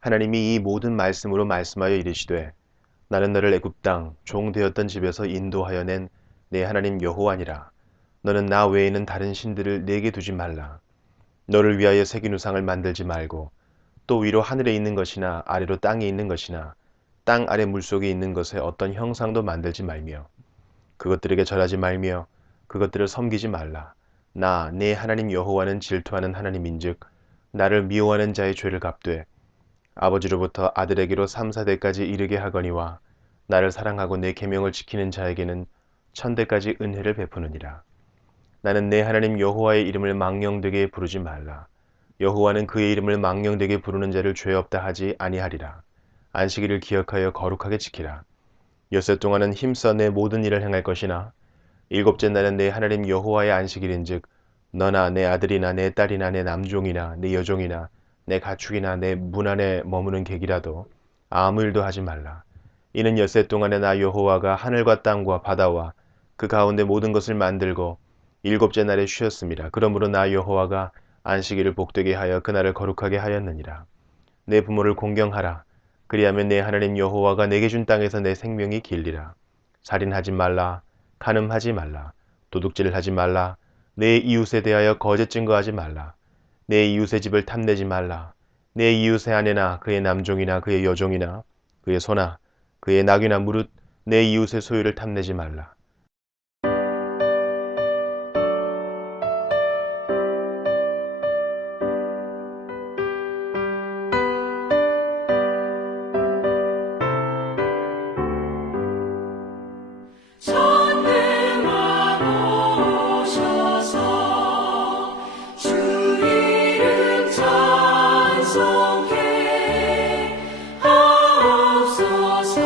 하나님이 이 모든 말씀으로 말씀하여 이르시되 나는 너를 애굽 땅 종 되었던 집에서 인도하여 낸 내 하나님 여호와니라. 너는 나 외에는 다른 신들을 내게 두지 말라. 너를 위하여 새긴 우상을 만들지 말고 또 위로 하늘에 있는 것이나 아래로 땅에 있는 것이나 땅 아래 물속에 있는 것에 어떤 형상도 만들지 말며 그것들에게 절하지 말며 그것들을 섬기지 말라. 나 내 하나님 여호와는 질투하는 하나님인즉 나를 미워하는 자의 죄를 갚되 아버지로부터 아들에게로 3, 4대까지 이르게 하거니와 나를 사랑하고 내 계명을 지키는 자에게는 천대까지 은혜를 베푸느니라. 나는 내 하나님 여호와의 이름을 망령되게 부르지 말라. 여호와는 그의 이름을 망령되게 부르는 자를 죄 없다 하지 아니하리라. 안식일을 기억하여 거룩하게 지키라. 엿새 동안은 힘써 내 모든 일을 행할 것이나 일곱째 날은 내 하나님 여호와의 안식일인즉 너나 내 아들이나 내 딸이나 내 남종이나 내 여종이나 내 가축이나 내 문 안에 머무는 객이라도 아무 일도 하지 말라. 이는 엿새 동안에 나 여호와가 하늘과 땅과 바다와 그 가운데 모든 것을 만들고 일곱째 날에 쉬었습니다. 그러므로 나 여호와가 안식일을 복되게 하여 그날을 거룩하게 하였느니라. 내 부모를 공경하라. 그리하면 내 하나님 여호와가 내게 준 땅에서 내 생명이 길리라. 살인하지 말라. 간음하지 말라. 도둑질을 하지 말라. 내 이웃에 대하여 거짓 증거하지 말라. 내 이웃의 집을 탐내지 말라. 내 이웃의 아내나 그의 남종이나 그의 여종이나 그의 소나 그의 낙이나 무릇 내 이웃의 소유를 탐내지 말라. 전능왕 오셔서 주 이름 찬송케 하옵소서.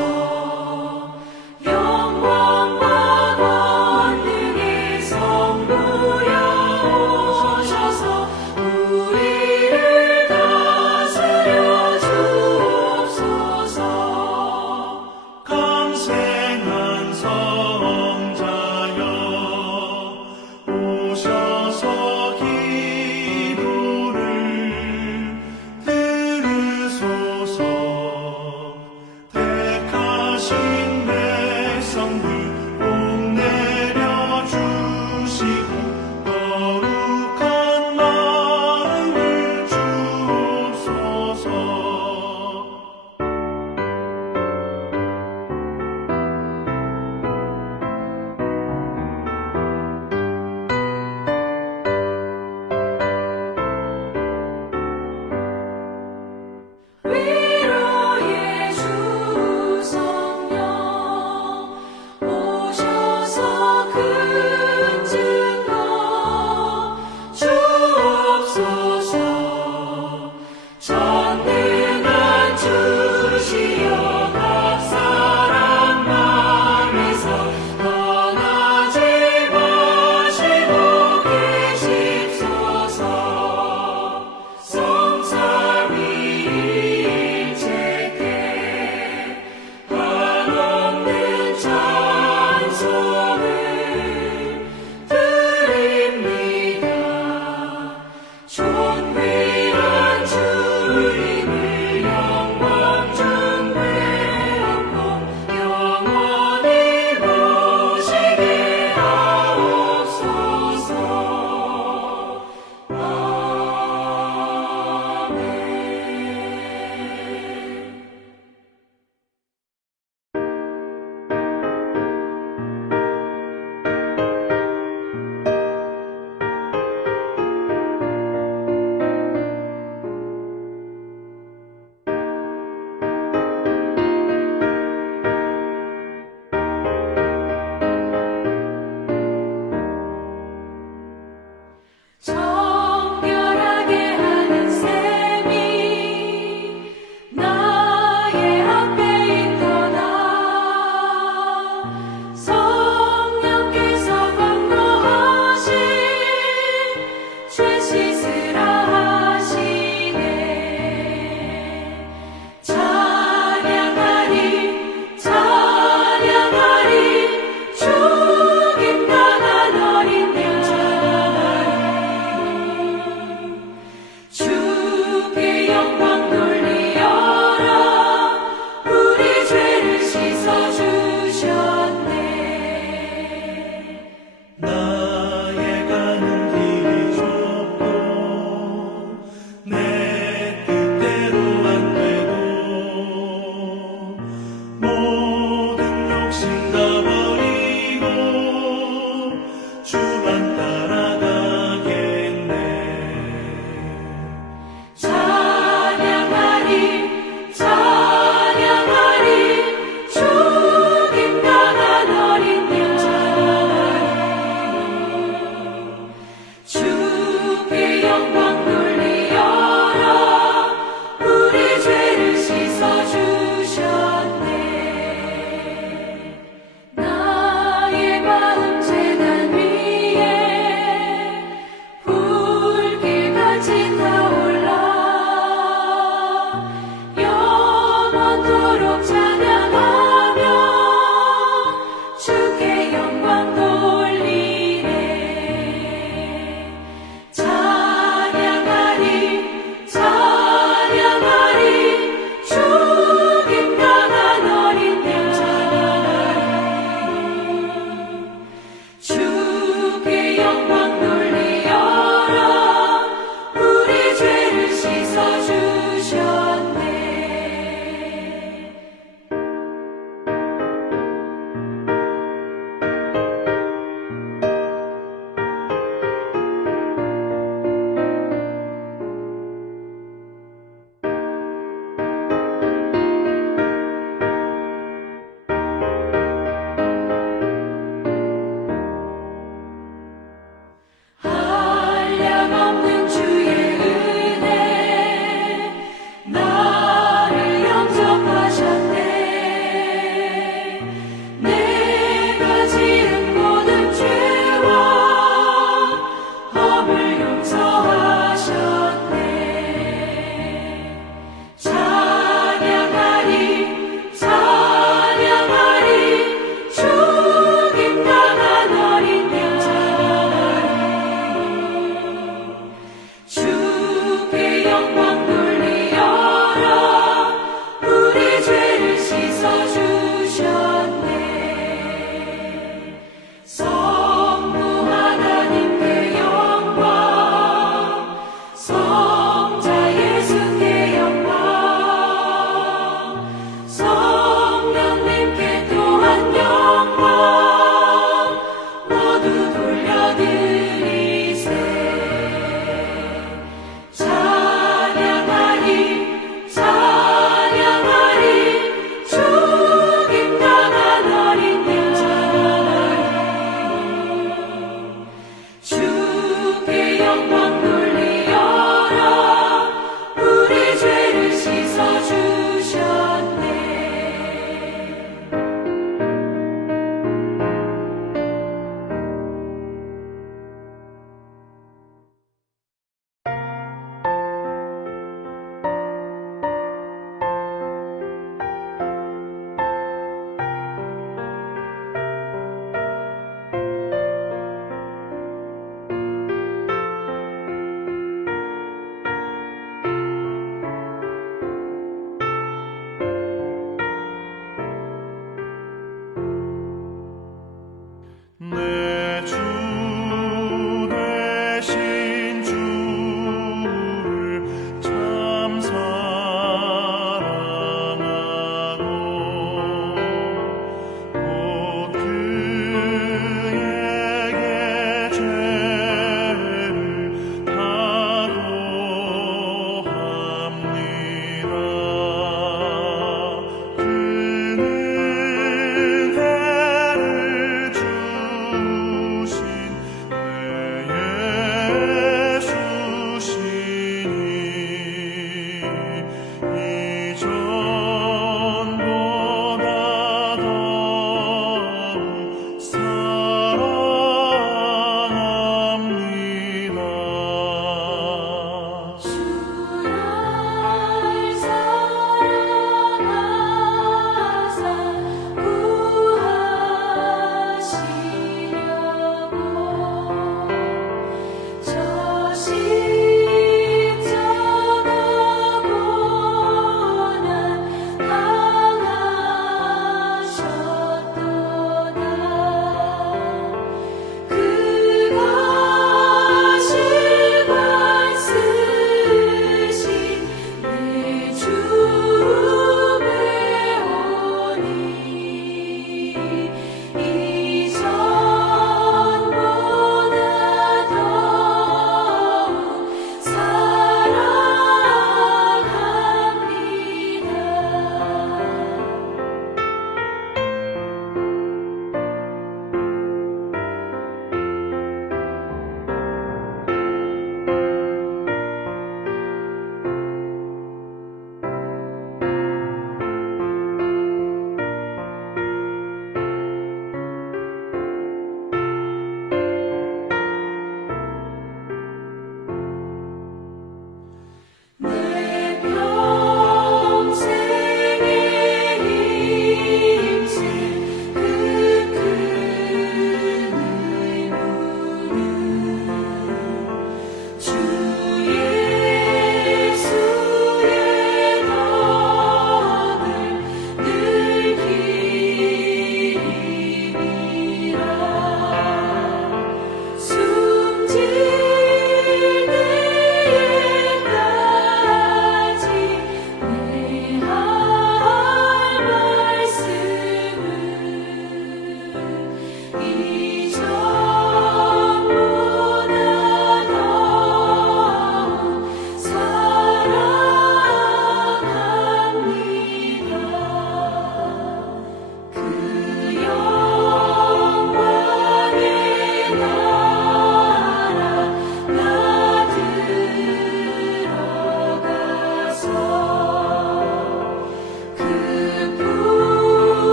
영광과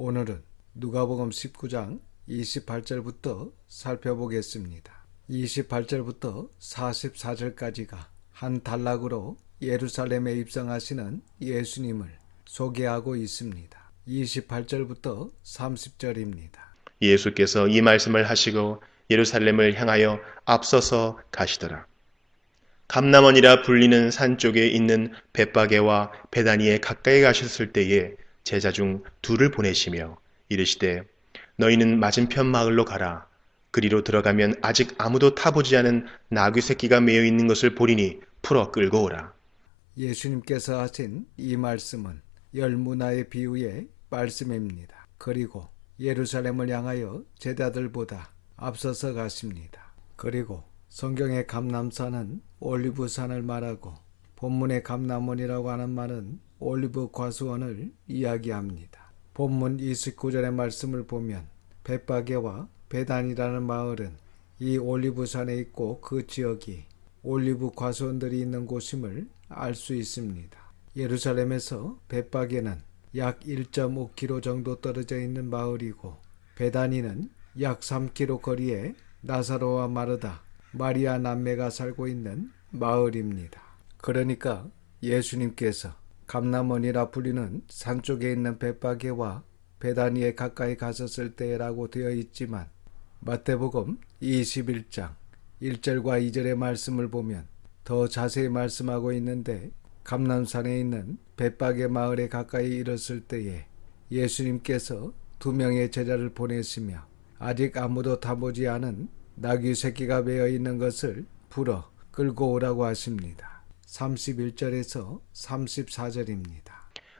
오늘은 누가복음 19장 28절부터 살펴보겠습니다. 28절부터 44절까지가 한 단락으로 예루살렘에 입성하시는 예수님을 소개하고 있습니다. 28절부터 30절입니다. 예수께서 이 말씀을 하시고 예루살렘을 향하여 앞서서 가시더라. 감람원이라 불리는 산 쪽에 있는 벳바게와 베다니에 가까이 가셨을 때에 제자 중 둘을 보내시며 이르시되 너희는 맞은편 마을로 가라. 그리로 들어가면 아직 아무도 타보지 않은 나귀 새끼가 매여 있는 것을 보리니 풀어 끌고 오라. 예수님께서 하신 이 말씀은 열 문화의 비유의 말씀입니다. 그리고 예루살렘을 향하여 제자들보다 앞서서 가십니다. 그리고 성경의 감람산은 올리브산을 말하고 본문의 감람원이라고 하는 말은 올리브 과수원을 이야기합니다. 본문 29절의 말씀을 보면 벳바게와 베단이라는 마을은 이 올리브산에 있고 그 지역이 올리브 과수원들이 있는 곳임을 알 수 있습니다. 예루살렘에서 벳바게는 약 1.5km 정도 떨어져 있는 마을이고 베다니는 약 3km 거리에 나사로와 마르다, 마리아 남매가 살고 있는 마을입니다. 그러니까 예수님께서 감람원이라 불리는 산 쪽에 있는 벳바게와 베다니에 가까이 가셨을 때라고 되어 있지만 마태복음 21장 1절과 2절의 말씀을 보면 더 자세히 말씀하고 있는데 감람산에 있는 벳바게 마을에 가까이 이르렀을 때에 예수님께서 2명의 제자를 보내시며 아직 아무도 타보지 않은 나귀 새끼가 매어 있는 것을 풀어 끌고 오라고 하십니다. 31절에서 34절입니다.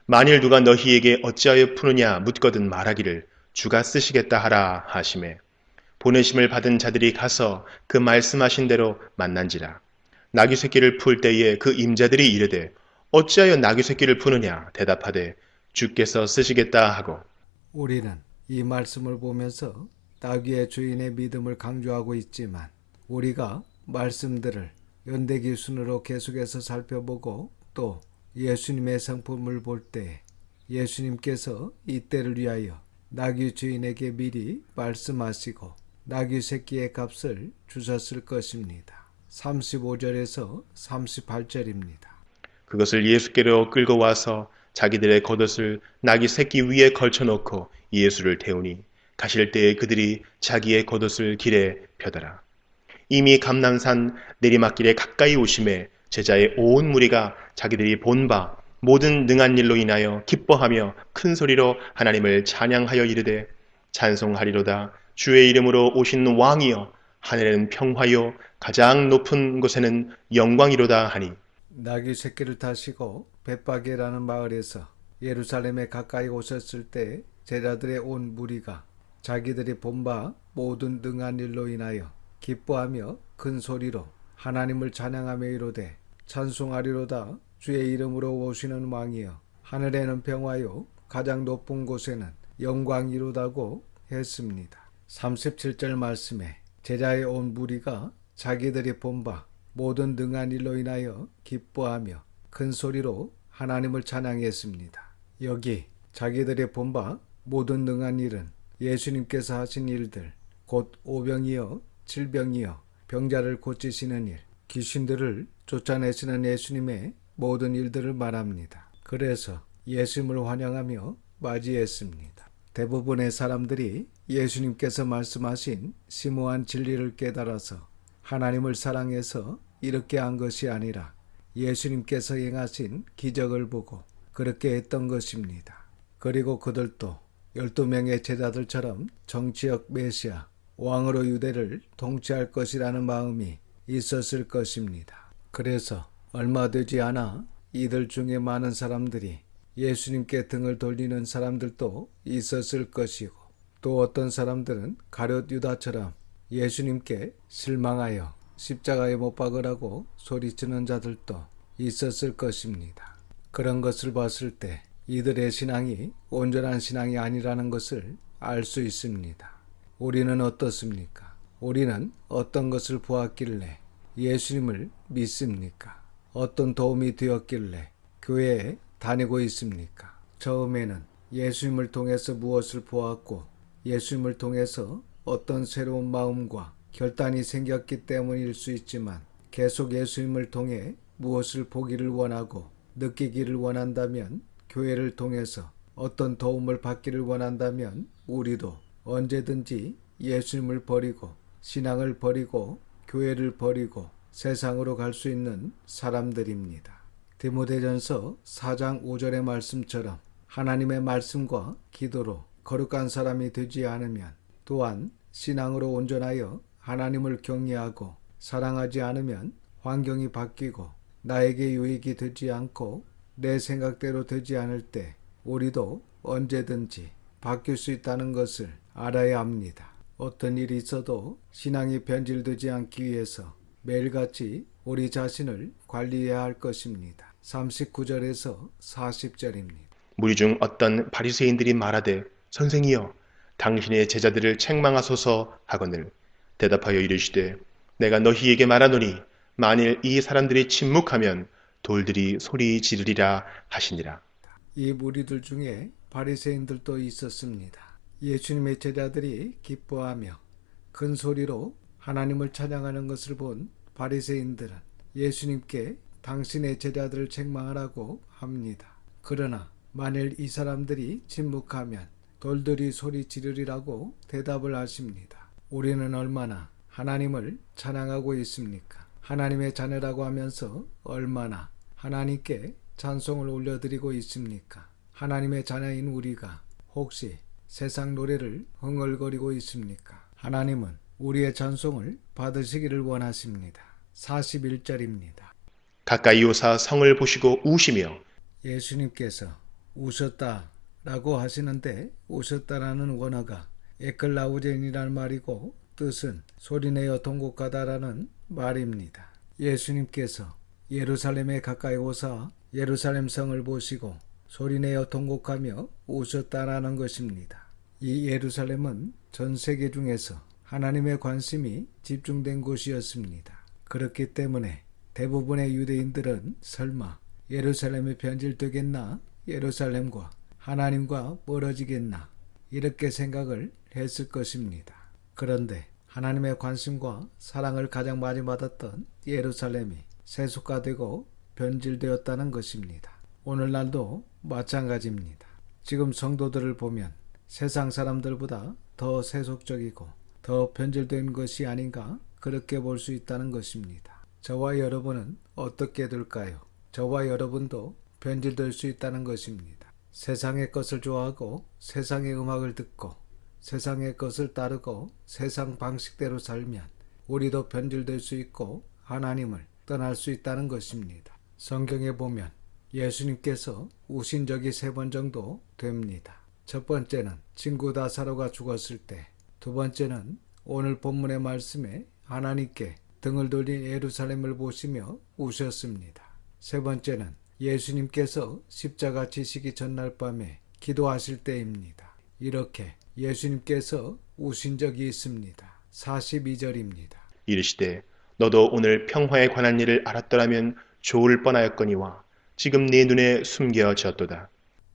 만일 누가 너희에게 어찌하여 푸느냐 묻거든 말하기를 주가 쓰시겠다 하라 하시매 보내심을 받은 자들이 가서 그 말씀하신 대로 만난지라. 나귀 새끼를 풀 때에 그 임자들이 이르되 어찌하여 나귀 새끼를 푸느냐 대답하되 주께서 쓰시겠다 하고. 우리는 이 말씀을 보면서 나귀의 주인의 믿음을 강조하고 있지만 우리가 말씀들을 연대기 순으로 계속해서 살펴보고 또 예수님의 성품을 볼 때 예수님께서 이때를 위하여 나귀 주인에게 미리 말씀하시고 나귀 새끼의 값을 주셨을 것입니다. 35절에서 38절입니다. 그것을 예수께로 끌고 와서 자기들의 겉옷을 나귀 새끼 위에 걸쳐놓고 예수를 태우니 가실 때에 그들이 자기의 겉옷을 길에 펴더라. 이미 감람산 내리막길에 가까이 오심에 제자의 온 무리가 자기들이 본 바 모든 능한 일로 인하여 기뻐하며 큰 소리로 하나님을 찬양하여 이르되 찬송하리로다. 주의 이름으로 오신 왕이여 하늘에는 평화요 가장 높은 곳에는 영광이로다 하니. 나귀 새끼를 타시고 벳바게라는 마을에서 예루살렘에 가까이 오셨을 때 제자들의 온 무리가 자기들이 본 바 모든 능한 일로 인하여 기뻐하며 큰 소리로 하나님을 찬양하며 이르되 찬송하리로다. 주의 이름으로 오시는 왕이여 하늘에는 평화요 가장 높은 곳에는 영광이로다고 했습니다. 37절 말씀에 제자의 온 무리가 자기들이 본 바 모든 능한 일로 인하여 기뻐하며 큰 소리로 하나님을 찬양했습니다. 여기 자기들이 본 바 모든 능한 일은 예수님께서 하신 일들, 곧 오병이여 질병이여 병자를 고치시는 일, 귀신들을 쫓아내시는 예수님의 모든 일들을 말합니다. 그래서 예수님을 환영하며 맞이했습니다. 대부분의 사람들이 예수님께서 말씀하신 심오한 진리를 깨달아서 하나님을 사랑해서 이렇게 한 것이 아니라 예수님께서 행하신 기적을 보고 그렇게 했던 것입니다. 그리고 그들도 12명의 제자들처럼 정치적 메시아, 왕으로 유대를 통치할 것이라는 마음이 있었을 것입니다. 그래서 얼마 되지 않아 이들 중에 많은 사람들이 예수님께 등을 돌리는 사람들도 있었을 것이고 또 어떤 사람들은 가룟 유다처럼 예수님께 실망하여 십자가에 못 박으라고 소리치는 자들도 있었을 것입니다. 그런 것을 봤을 때 이들의 신앙이 온전한 신앙이 아니라는 것을 알 수 있습니다. 우리는 어떻습니까? 우리는 어떤 것을 보았길래 예수님을 믿습니까? 어떤 도움이 되었길래 교회에 다니고 있습니까? 처음에는 예수님을 통해서 무엇을 보았고 예수님을 통해서 어떤 새로운 마음과 결단이 생겼기 때문일 수 있지만 계속 예수님을 통해 무엇을 보기를 원하고 느끼기를 원한다면 교회를 통해서 어떤 도움을 받기를 원한다면 우리도 언제든지 예수님을 버리고 신앙을 버리고 교회를 버리고 세상으로 갈 수 있는 사람들입니다. 디모데전서 4장 5절의 말씀처럼 하나님의 말씀과 기도로 거룩한 사람이 되지 않으면 또한 신앙으로 온전하여 하나님을 경외하고 사랑하지 않으면 환경이 바뀌고 나에게 유익이 되지 않고 내 생각대로 되지 않을 때 우리도 언제든지 바뀔 수 있다는 것을 알아야 합니다. 어떤 일이 있어도 신앙이 변질되지 않기 위해서 매일같이 우리 자신을 관리해야 할 것입니다. 39절에서 40절입니다. 무리 중 어떤 바리새인들이 말하되 선생이여 당신의 제자들을 책망하소서 하거늘 대답하여 이르시되 내가 너희에게 말하노니 만일 이 사람들이 침묵하면 돌들이 소리 지르리라 하시니라. 이 무리들 중에 바리새인들도 있었습니다. 예수님의 제자들이 기뻐하며 큰 소리로 하나님을 찬양하는 것을 본 바리새인들은 예수님께 당신의 제자들을 책망하라고 합니다. 그러나 만일 이 사람들이 침묵하면 돌들이 소리 지르리라고 대답을 하십니다. 우리는 얼마나 하나님을 찬양하고 있습니까? 하나님의 자녀라고 하면서 얼마나 하나님께 찬송을 올려드리고 있습니까? 하나님의 자녀인 우리가 혹시 세상 노래를 흥얼거리고 있습니까? 하나님은 우리의 찬송을 받으시기를 원하십니다. 41절입니다. 가까이 오사 성을 보시고 우시며 예수님께서 우셨다라고 하시는데 우셨다라는 원어가 에클라우젠이라는 말이고 뜻은 소리내어 통곡하다라는 말입니다. 예수님께서 예루살렘에 가까이 오사 예루살렘 성을 보시고 소리내어 통곡하며 우셨다라는 것입니다. 이 예루살렘은 전 세계 중에서 하나님의 관심이 집중된 곳이었습니다. 그렇기 때문에 대부분의 유대인들은 설마 예루살렘이 변질되겠나? 예루살렘과 하나님과 멀어지겠나? 이렇게 생각을 했을 것입니다. 그런데 하나님의 관심과 사랑을 가장 많이 받았던 예루살렘이 세속화되고 변질되었다는 것입니다. 오늘날도 마찬가지입니다. 지금 성도들을 보면 세상 사람들보다 더 세속적이고 더 변질된 것이 아닌가 그렇게 볼 수 있다는 것입니다. 저와 여러분은 어떻게 될까요? 저와 여러분도 변질될 수 있다는 것입니다. 세상의 것을 좋아하고 세상의 음악을 듣고 세상의 것을 따르고 세상 방식대로 살면 우리도 변질될 수 있고 하나님을 떠날 수 있다는 것입니다. 성경에 보면 예수님께서 우신 적이 3번 정도 됩니다. 첫 번째는 친구 다사로가 죽었을 때, 두 번째는 오늘 본문의 말씀에 하나님께 등을 돌린 예루살렘을 보시며 우셨습니다. 세 번째는 예수님께서 십자가 지시기 전날 밤에 기도하실 때입니다. 이렇게 예수님께서 우신 적이 있습니다. 42절입니다. 이르시되 너도 오늘 평화에 관한 일을 알았더라면 좋을 뻔하였거니와 지금 네 눈에 숨겨졌도다.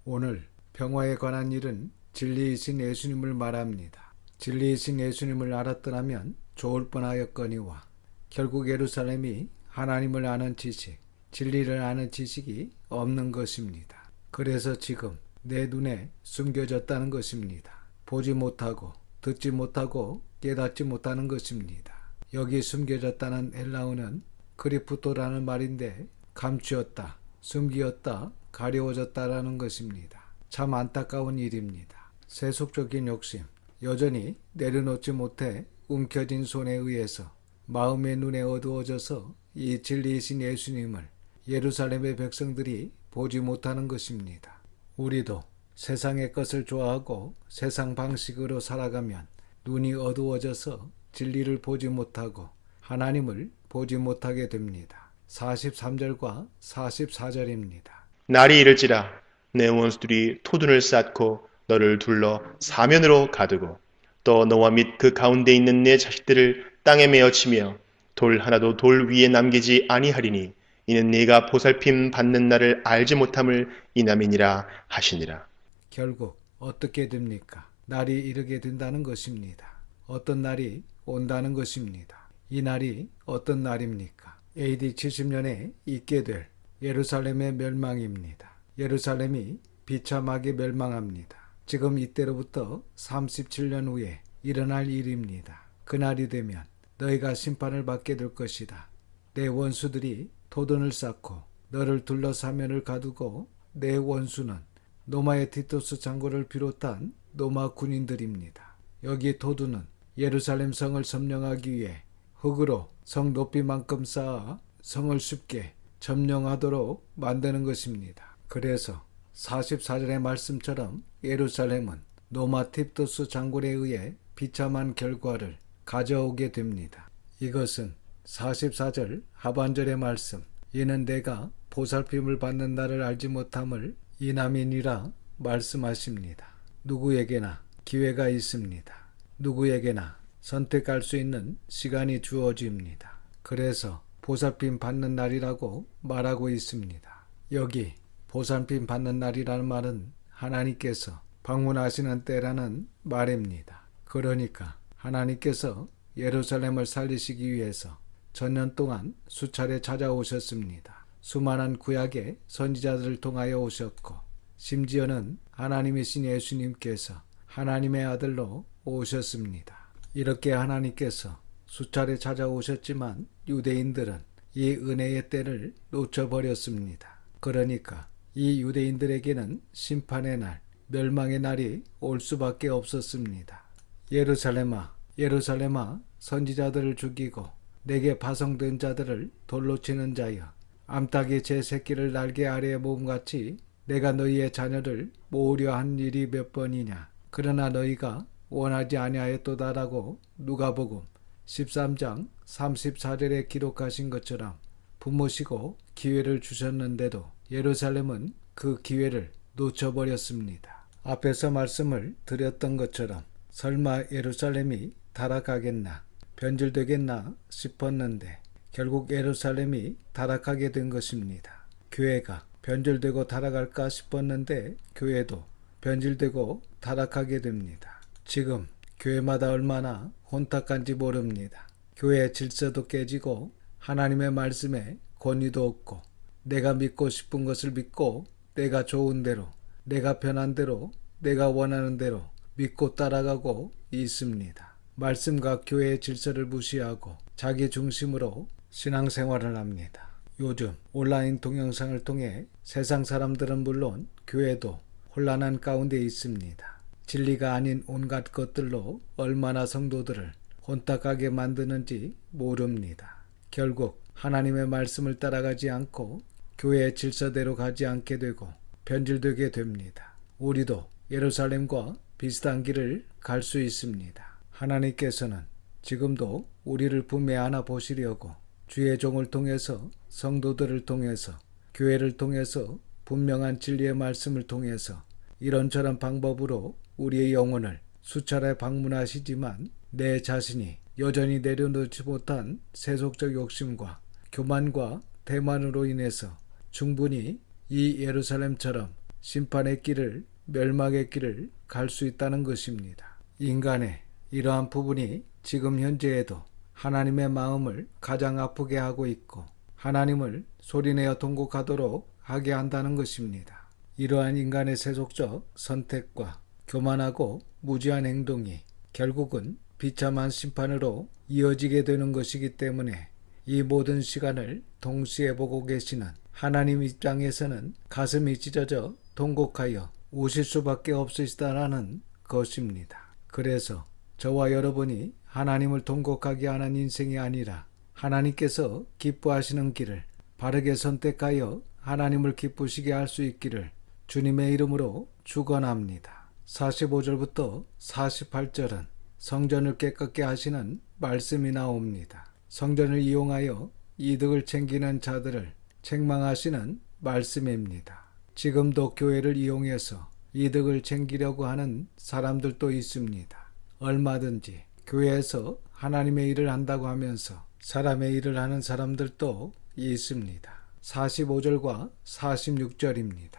오늘 평화에 관한 일은 진리이신 예수님을 말합니다. 진리이신 예수님을 알았더라면 좋을 뻔하였거니와 결국 예루살렘이 하나님을 아는 지식, 진리를 아는 지식이 없는 것입니다. 그래서 지금 내 눈에 숨겨졌다는 것입니다. 보지 못하고 듣지 못하고 깨닫지 못하는 것입니다. 여기 숨겨졌다는 헬라어는 크리프토라는 말인데 감추었다, 숨기었다, 가려워졌다라는 것입니다. 참 안타까운 일입니다. 세속적인 욕심, 여전히 내려놓지 못해 움켜진 손에 의해서 마음의 눈에 어두워져서 이 진리이신 예수님을 예루살렘의 백성들이 보지 못하는 것입니다. 우리도 세상의 것을 좋아하고 세상 방식으로 살아가면 눈이 어두워져서 진리를 보지 못하고 하나님을 보지 못하게 됩니다. 43절과 44절입니다. 날이 이를지라 내 원수들이 토둔을 쌓고 너를 둘러 사면으로 가두고 또 너와 및 그 가운데 있는 내 자식들을 땅에 메어치며 돌 하나도 돌 위에 남기지 아니하리니 이는 네가 보살핌 받는 날을 알지 못함을 인함이니라 하시니라. 결국 어떻게 됩니까? 날이 이르게 된다는 것입니다. 어떤 날이 온다는 것입니다. 이 날이 어떤 날입니까? AD 70년에 있게 될 예루살렘의 멸망입니다. 예루살렘이 비참하게 멸망합니다. 지금 이때로부터 37년 후에 일어날 일입니다. 그날이 되면 너희가 심판을 받게 될 것이다. 내 원수들이 도전을 쌓고 너를 둘러사면을 가두고 내 원수는 노마의 티토스 장군을 비롯한 노마 군인들입니다. 여기 도두는 예루살렘 성을 점령하기 위해 흙으로 성 높이만큼 쌓아 성을 쉽게 점령하도록 만드는 것입니다. 그래서 44절의 말씀처럼 예루살렘은 노마 팁토스 장군에 의해 비참한 결과를 가져오게 됩니다. 이것은 44절 하반절의 말씀, 이는 내가 보살핌을 받는 날을 알지 못함을 이남이니라 말씀하십니다. 누구에게나 기회가 있습니다. 누구에게나 선택할 수 있는 시간이 주어집니다. 그래서 보살핌 받는 날이라고 말하고 있습니다. 여기 보살핌 받는 날이라는 말은 하나님께서 방문하시는 때라는 말입니다. 그러니까 하나님께서 예루살렘을 살리시기 위해서 전년 동안 수차례 찾아오셨습니다. 수많은 구약의 선지자들을 통하여 오셨고 심지어는 하나님이신 예수님께서 하나님의 아들로 오셨습니다. 이렇게 하나님께서 수차례 찾아오셨지만 유대인들은 이 은혜의 때를 놓쳐버렸습니다. 그러니까 이 유대인들에게는 심판의 날, 멸망의 날이 올 수밖에 없었습니다. 예루살렘아, 예루살렘아, 선지자들을 죽이고 내게 파송된 자들을 돌로 치는 자여, 암탉이 제 새끼를 날개 아래에 모음같이 내가 너희의 자녀를 모으려 한 일이 몇 번이냐. 그러나 너희가 원하지 아니하였도다라고 누가복음 13장 34절에 기록하신 것처럼 부모시고 기회를 주셨는데도 예루살렘은 그 기회를 놓쳐버렸습니다. 앞에서 말씀을 드렸던 것처럼 설마 예루살렘이 타락하겠나, 변질되겠나 싶었는데 결국 예루살렘이 타락하게 된 것입니다. 교회가 변질되고 타락할까 싶었는데 교회도 변질되고 타락하게 됩니다. 지금 교회마다 얼마나 혼탁한지 모릅니다. 교회의 질서도 깨지고 하나님의 말씀에 권위도 없고 내가 믿고 싶은 것을 믿고 내가 좋은 대로, 내가 편한 대로, 내가 원하는 대로 믿고 따라가고 있습니다. 말씀과 교회의 질서를 무시하고 자기 중심으로 신앙생활을 합니다. 요즘 온라인 동영상을 통해 세상 사람들은 물론 교회도 혼란한 가운데 있습니다. 진리가 아닌 온갖 것들로 얼마나 성도들을 혼탁하게 만드는지 모릅니다. 결국 하나님의 말씀을 따라가지 않고 교회의 질서대로 가지 않게 되고 변질되게 됩니다. 우리도 예루살렘과 비슷한 길을 갈 수 있습니다. 하나님께서는 지금도 우리를 품에 안아 보시려고 주의 종을 통해서, 성도들을 통해서, 교회를 통해서, 분명한 진리의 말씀을 통해서 이런저런 방법으로 우리의 영혼을 수차례 방문하시지만 내 자신이 여전히 내려놓지 못한 세속적 욕심과 교만과 대만으로 인해서 충분히 이 예루살렘처럼 심판의 길을, 멸망의 길을 갈 수 있다는 것입니다. 인간의 이러한 부분이 지금 현재에도 하나님의 마음을 가장 아프게 하고 있고 하나님을 소리내어 통곡하도록 하게 한다는 것입니다. 이러한 인간의 세속적 선택과 교만하고 무지한 행동이 결국은 비참한 심판으로 이어지게 되는 것이기 때문에 이 모든 시간을 동시에 보고 계시는 하나님 입장에서는 가슴이 찢어져 통곡하여 우실 수밖에 없으시다라는 것입니다. 그래서 저와 여러분이 하나님을 통곡하게 하는 인생이 아니라 하나님께서 기뻐하시는 길을 바르게 선택하여 하나님을 기쁘시게 할 수 있기를 주님의 이름으로 축원합니다. 45절부터 48절은 성전을 깨끗게 하시는 말씀이 나옵니다. 성전을 이용하여 이득을 챙기는 자들을 책망하시는 말씀입니다. 지금도 교회를 이용해서 이득을 챙기려고 하는 사람들도 있습니다. 얼마든지 교회에서 하나님의 일을 한다고 하면서 사람의 일을 하는 사람들도 있습니다. 45절과 46절입니다.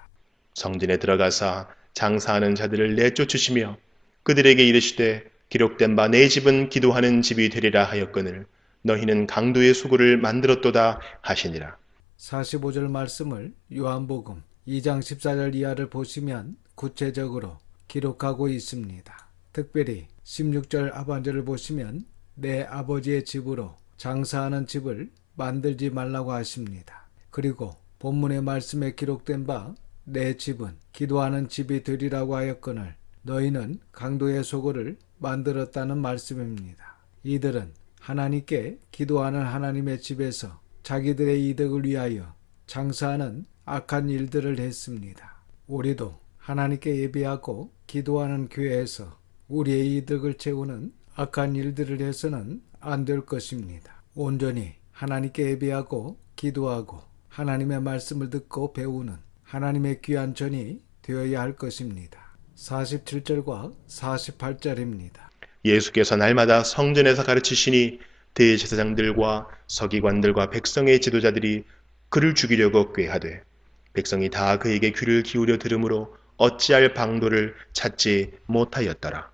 성전에 들어가사 장사하는 자들을 내쫓으시며 그들에게 이르시되 기록된 바 내 집은 기도하는 집이 되리라 하였거늘 너희는 강도의 수고를 만들었도다 하시니라. 45절 말씀을 요한복음 2장 14절 이하를 보시면 구체적으로 기록하고 있습니다. 특별히 16절 하반절을 보시면 내 아버지의 집으로 장사하는 집을 만들지 말라고 하십니다. 그리고 본문의 말씀에 기록된 바 내 집은 기도하는 집이 되리라고 하였거늘 너희는 강도의 소굴을 만들었다는 말씀입니다. 이들은 하나님께 기도하는 하나님의 집에서 자기들의 이득을 위하여 장사하는 악한 일들을 했습니다. 우리도 하나님께 예배하고 기도하는 교회에서 우리의 이득을 채우는 악한 일들을 해서는 안 될 것입니다. 온전히 하나님께 예배하고 기도하고 하나님의 말씀을 듣고 배우는 하나님의 귀한 전이 되어야 할 것입니다. 47절과 48절입니다. 예수께서 날마다 성전에서 가르치시니 대제사장들과 서기관들과 백성의 지도자들이 그를 죽이려고 꾀하되 백성이 다 그에게 귀를 기울여 들으므로 어찌할 방도를 찾지 못하였더라.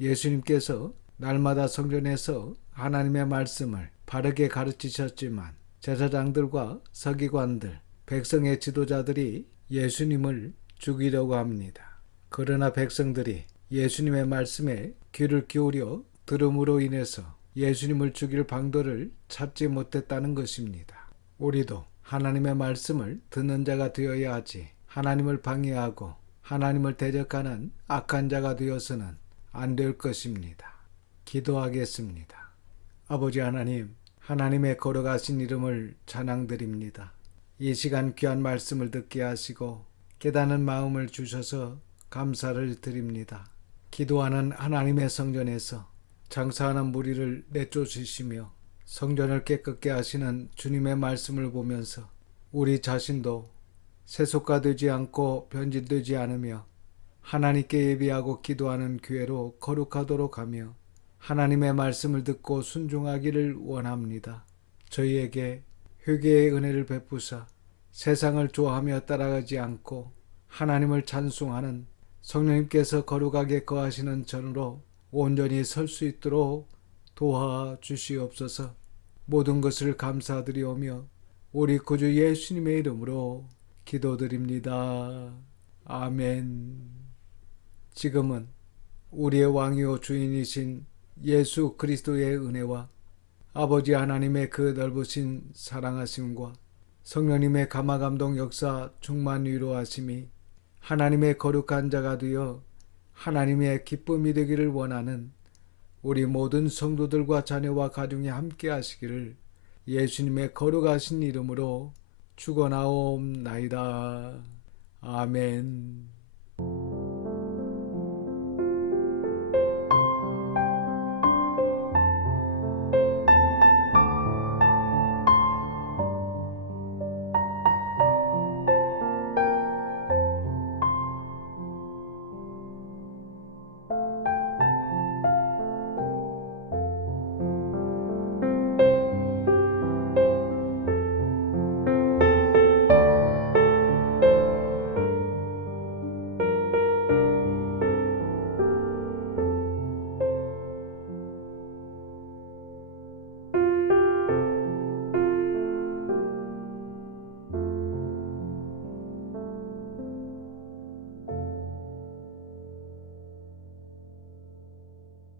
예수님께서 날마다 성전에서 하나님의 말씀을 바르게 가르치셨지만 제사장들과 서기관들, 백성의 지도자들이 예수님을 죽이려고 합니다. 그러나 백성들이 예수님의 말씀에 귀를 기울여 들음으로 인해서 예수님을 죽일 방도를 찾지 못했다는 것입니다. 우리도 하나님의 말씀을 듣는 자가 되어야 하지 하나님을 방해하고 하나님을 대적하는 악한 자가 되어서는 안 될 것입니다. 기도하겠습니다. 아버지 하나님, 하나님의 거룩하신 이름을 찬양드립니다. 이 시간 귀한 말씀을 듣게 하시고 깨닫는 마음을 주셔서 감사를 드립니다. 기도하는 하나님의 성전에서 장사하는 무리를 내쫓으시며 성전을 깨끗게 하시는 주님의 말씀을 보면서 우리 자신도 세속화되지 않고 변질되지 않으며 하나님께 예배하고 기도하는 교회로 거룩하도록 하며 하나님의 말씀을 듣고 순종하기를 원합니다. 저희에게 회개의 은혜를 베푸사 세상을 좋아하며 따라가지 않고 하나님을 찬송하는 성령님께서 거룩하게 거하시는 전으로 온전히 설 수 있도록 도와주시옵소서. 모든 것을 감사드리오며 우리 구주 예수님의 이름으로 기도드립니다. 아멘. 지금은 우리의 왕이요 주인이신 예수 그리스도의 은혜와 아버지 하나님의 그 넓으신 사랑하심과 성령님의 감화감동 역사 충만 위로하심이 하나님의 거룩한 자가 되어 하나님의 기쁨이 되기를 원하는 우리 모든 성도들과 자녀와 가정이 함께 하시기를 예수님의 거룩하신 이름으로 축원하옵나이다. 아멘.